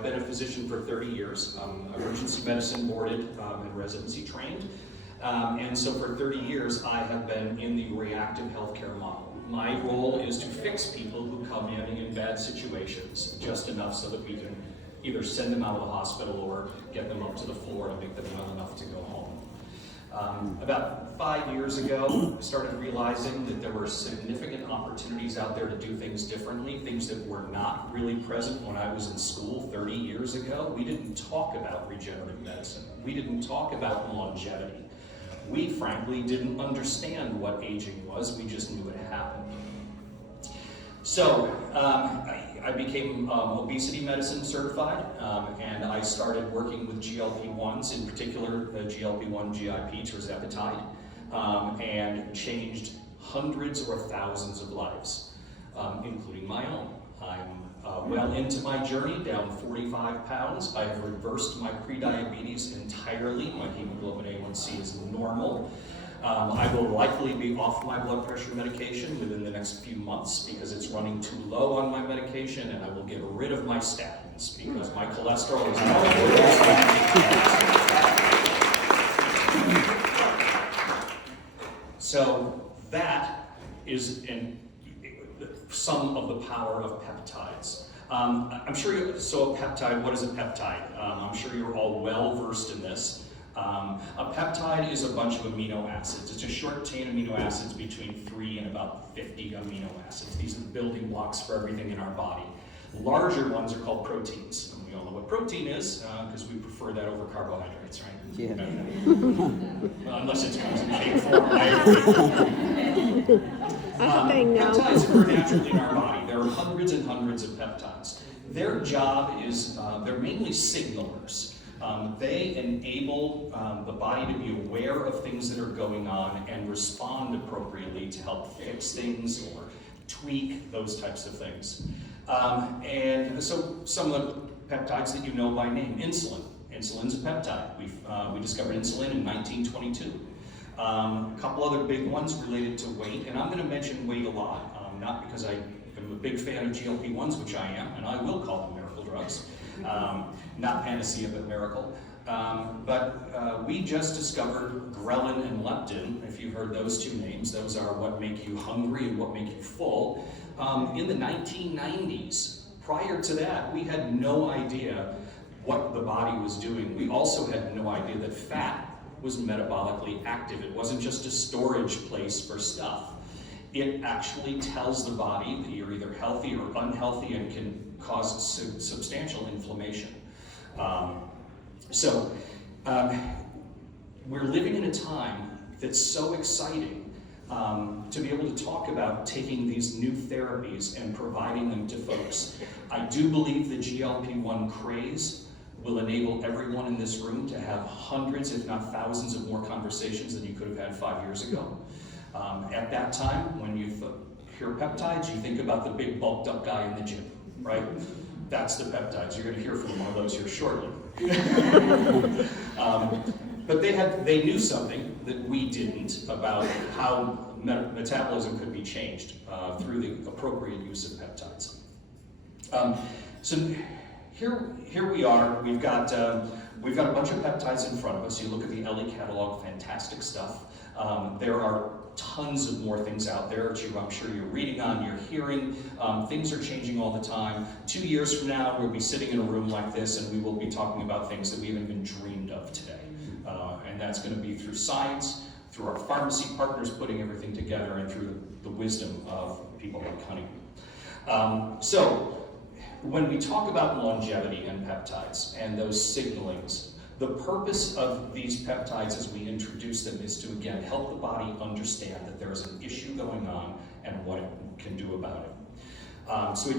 I've been a physician for 30 years. I'm emergency medicine boarded and residency trained. And so for 30 years, I have been in the reactive healthcare model. My role is to fix people who come in bad situations, just enough so that we can either send them out of the hospital or get them up to the floor to make them well enough to go home. About 5 years ago, I started realizing that there were significant opportunities out there to do things differently, things that were not really present when I was in school 30 years ago. We didn't talk about regenerative medicine. We didn't talk about longevity. We, frankly, didn't understand what aging was. We just knew it happened. So I became obesity medicine certified, and I started working with GLP-1s, in particular the GLP-1 GIP, tirzepatide, and changed hundreds or thousands of lives, including my own. I'm well into my journey, down 45 pounds. I've reversed my prediabetes entirely. My hemoglobin A1C is normal. I will likely be off my blood pressure medication within the next few months because it's running too low on my medication, and I will get rid of my statins because my cholesterol is So that is some of the power of peptides. I'm sure so a peptide, what is a peptide? I'm sure you're all well versed in this. A peptide is a bunch of amino acids. It's a short chain amino acids between 3 and about 50 amino acids. These are the building blocks for everything in our body. Larger ones are called proteins. And we all know what protein is because we prefer that over carbohydrates, right? Yeah. Well, unless it comes in shape form. Peptides occur naturally in our body. There are hundreds and hundreds of peptides. Their job is, they're mainly signalers. They enable the body to be aware of things that are going on and respond appropriately to help fix things or tweak those types of things. And so some of the peptides that you know by name, insulin. Insulin's a peptide. We discovered insulin in 1922. A couple other big ones related to weight, and I'm going to mention weight a lot, not because I am a big fan of GLP-1s, which I am, and I will call them miracle drugs. Not panacea, but miracle. But we just discovered ghrelin and leptin. If you've heard those two names, those are what make you hungry and what make you full. In the 1990s, prior to that, we had no idea what the body was doing. We also had no idea that fat was metabolically active. It wasn't just a storage place for stuff. It actually tells the body that you're either healthy or unhealthy and can cause substantial inflammation. We're living in a time that's so exciting to be able to talk about taking these new therapies and providing them to folks. I do believe the GLP-1 craze will enable everyone in this room to have hundreds, if not thousands, of more conversations than you could have had 5 years ago. At that time, when you hear peptides, you think about the big bulked up guy in the gym, right? That's the peptides. You're going to hear from one of those here shortly. But they knew something that we didn't about how metabolism could be changed through the appropriate use of peptides. So here we are. We've got a bunch of peptides in front of us. You look at the Ellie catalog, fantastic stuff. There are tons of more things out there that I'm sure you're reading on, you're hearing. Things are changing all the time. 2 years from now, we'll be sitting in a room like this and we will be talking about things that we haven't even dreamed of today. And that's going to be through science, through our pharmacy partners putting everything together, and through the wisdom of people like Hanieh. So when we talk about longevity and peptides and those signalings, the purpose of these peptides as we introduce them is to, again, help the body understand that there is an issue going on and what it can do about it. So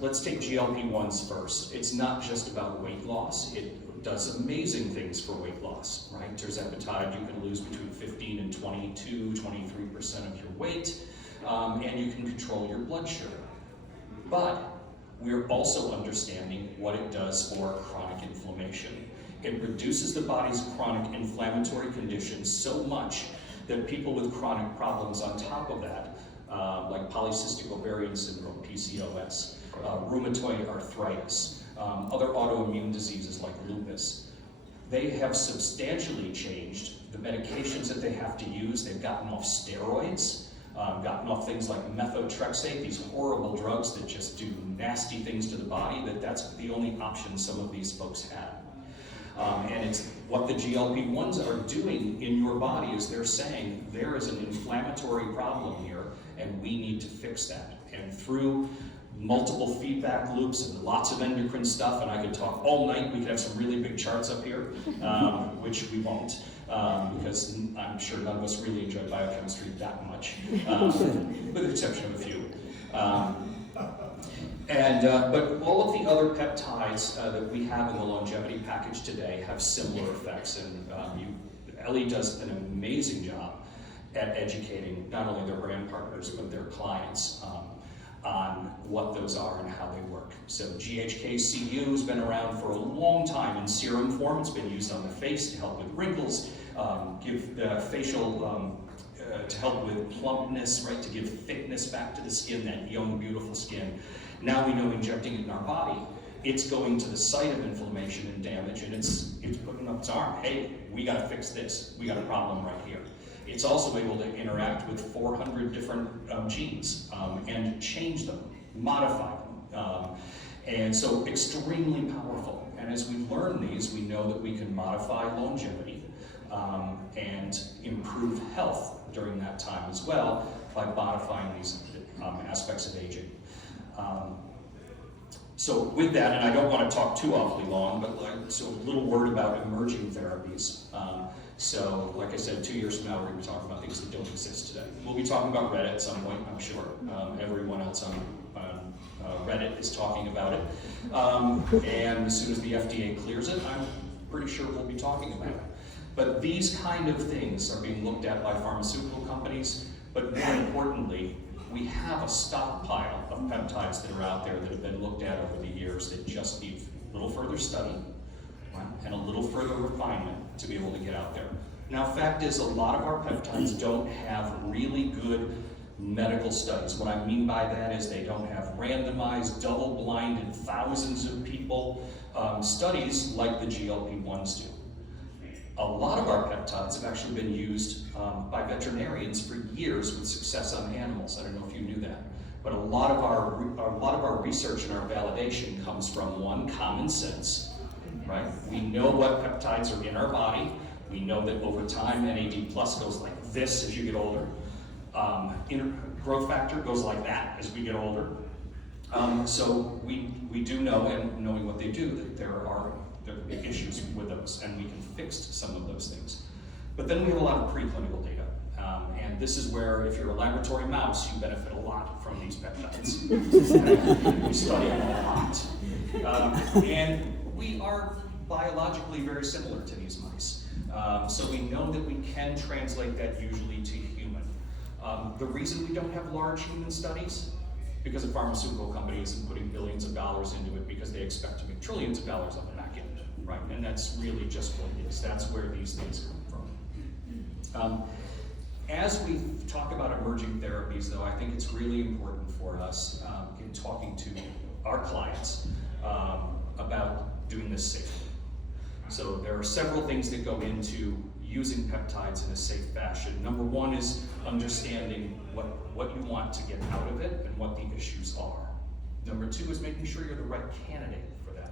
let's take GLP-1s first. It's not just about weight loss. It does amazing things for weight loss, right? Tirzepatide, you can lose between 15 and 22, 23% of your weight, and you can control your blood sugar. But we're also understanding what it does for chronic inflammation. It reduces the body's chronic inflammatory conditions so much that people with chronic problems on top of that, like polycystic ovarian syndrome, PCOS, rheumatoid arthritis, other autoimmune diseases like lupus. They have substantially changed the medications that they have to use. They've gotten off steroids, gotten off things like methotrexate, these horrible drugs that just do nasty things to the body, that's the only option some of these folks have. And it's what the GLP-1s are doing in your body is they're saying there is an inflammatory problem here and we need to fix that. And through multiple feedback loops and lots of endocrine stuff, and I could talk all night, we could have some really big charts up here, which we won't, because I'm sure none of us really enjoy biochemistry that much, with the exception of a few. But all of the other peptides that we have in the longevity package today have similar effects, and Ellie does an amazing job at educating not only their brand partners but their clients on what those are and how they work. So GHK-Cu has been around for a long time in serum form. It's been used on the face to help with wrinkles, give facial to help with plumpness, right, to give thickness back to the skin, that young, beautiful skin. Now we know injecting it in our body, it's going to the site of inflammation and damage, and it's putting up its arm. Hey, we got to fix this. We got a problem right here. It's also able to interact with 400 different genes and change them, modify them. And so extremely powerful. And as we learn these, we know that we can modify longevity and improve health during that time as well by modifying these aspects of aging. So with that, and I don't want to talk too awfully long, but so a little word about emerging therapies. So like I said, 2 years from now, we're going to be talking about things that don't exist today. We'll be talking about Reddit at some point, I'm sure. Everyone else on Reddit is talking about it. And as soon as the FDA clears it, I'm pretty sure we'll be talking about it. But these kind of things are being looked at by pharmaceutical companies, but more importantly, we have a stockpile of peptides that are out there that have been looked at over the years that just need a little further study, right, and a little further refinement to be able to get out there. Now, fact is, a lot of our peptides don't have really good medical studies. What I mean by that is they don't have randomized, double-blinded, thousands of people studies like the GLP-1s do. A lot of our peptides have actually been used by veterinarians for years with success on animals. I don't know if you knew that. But a lot of our research and our validation comes from, one, common sense, right? We know what peptides are in our body. We know that over time, NAD+ goes like this as you get older. Growth factor goes like that as we get older. So we do know, and knowing what they do, that there are issues with those, and we can fix some of those things. But then we have a lot of preclinical data, and this is where, if you're a laboratory mouse, you benefit a lot from these peptides. We study them a lot. And we are biologically very similar to these mice. So we know that we can translate that usually to human. The reason we don't have large human studies, because a pharmaceutical company isn't putting billions of dollars into it because they expect to make trillions of dollars on the back end, right? And that's really just what it is. That's where these things come from. As we talk about emerging therapies, though, I think it's really important for us in talking to our clients about doing this safely. So there are several things that go into using peptides in a safe fashion. Number one is understanding what you want to get out of it and what the issues are. Number two is making sure you're the right candidate for that.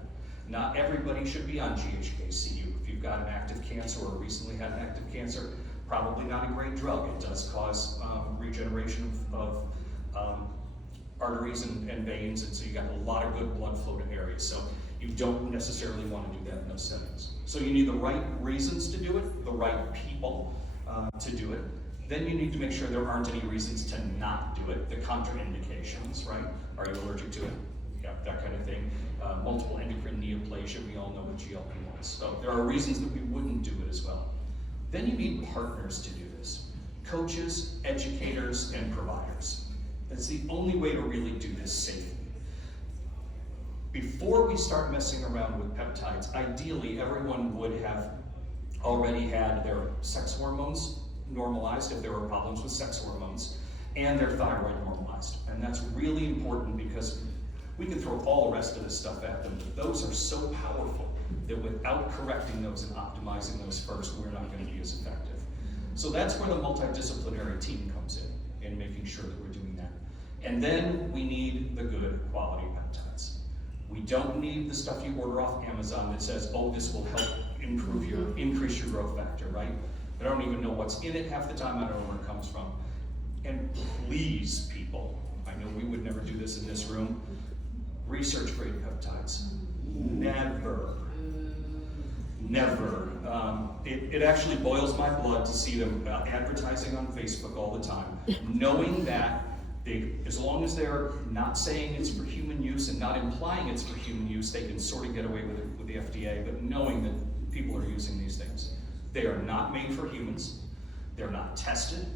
Not everybody should be on GHK-Cu. If you've got an active cancer or recently had an active cancer, probably not a great drug. It does cause regeneration of arteries and veins, and so you got a lot of good blood flow to areas. So you don't necessarily want to do that in those settings. So you need the right reasons to do it, the right people to do it. Then you need to make sure there aren't any reasons to not do it, the contraindications, right? Are you allergic to it? Yeah, that kind of thing. Multiple endocrine neoplasia, we all know with GLP-1s. So there are reasons that we wouldn't do it as well. Then you need partners to do this. Coaches, educators, and providers. That's the only way to really do this safely. Before we start messing around with peptides, ideally everyone would have already had their sex hormones normalized if there were problems with sex hormones, and their thyroid normalized. And that's really important because We can throw all the rest of this stuff at them, but those are so powerful that without correcting those and optimizing those first, we're not going to be as effective. So that's where the multidisciplinary team comes in making sure that we're doing that. And then we need the good quality peptides. We don't need the stuff you order off Amazon that says, oh, this will help increase your growth factor, right? I don't even know what's in it half the time. I don't know where it comes from. And please, people, I know we would never do this in this room, research grade peptides. Never. Never. It actually boils my blood to see them advertising on Facebook all the time, knowing that as long as they're not saying it's for human use and not implying it's for human use, they can sort of get away with it with the FDA, but knowing that people are using these things. They are not made for humans. They're not tested.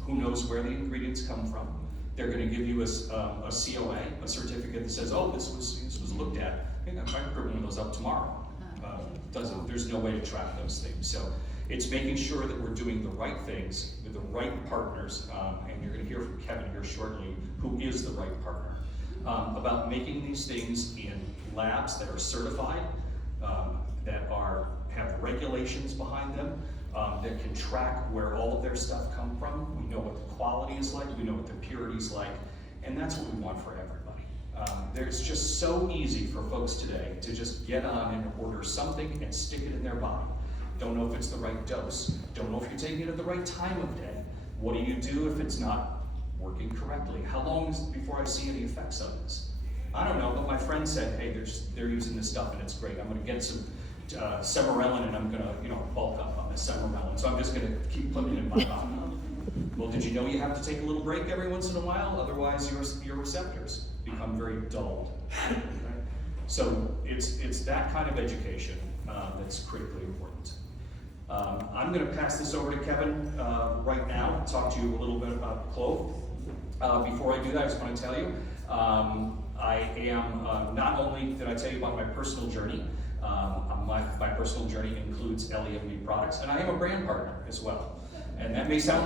Who knows where the ingredients come from? They're going to give you a COA, a certificate that says, oh, this was looked at. I think I might print one of those up tomorrow. There's no way to track those things. So it's making sure that we're doing the right things with the right partners, and you're going to hear from Kevin here shortly, who is the right partner, about making these things in labs that are certified, that have regulations behind them, that can track where all of their stuff come from. We know what the quality is like, we know what the purity is like, and that's what we want for everybody. It's just so easy for folks today to just get on and order something and stick it in their body. Don't know if it's the right dose. Don't know if you're taking it at the right time of day. What do you do if it's not working correctly? How long is it before I see any effects of this? I don't know, but my friend said, hey, they're using this stuff and it's great. I'm gonna get some Semarelin and I'm gonna bulk up on this Semarelin. So I'm just gonna keep putting it in my body. Well, did you know you have to take a little break every once in a while? Otherwise your receptors become very dulled. Okay? So it's that kind of education that's critically important. I'm going to pass this over to Kevin right now and talk to you a little bit about clove. Before I do that, I just want to tell you, I am, not only did I tell you about my personal journey, my personal journey includes EllieMD products, and I am a brand partner as well. And that may sound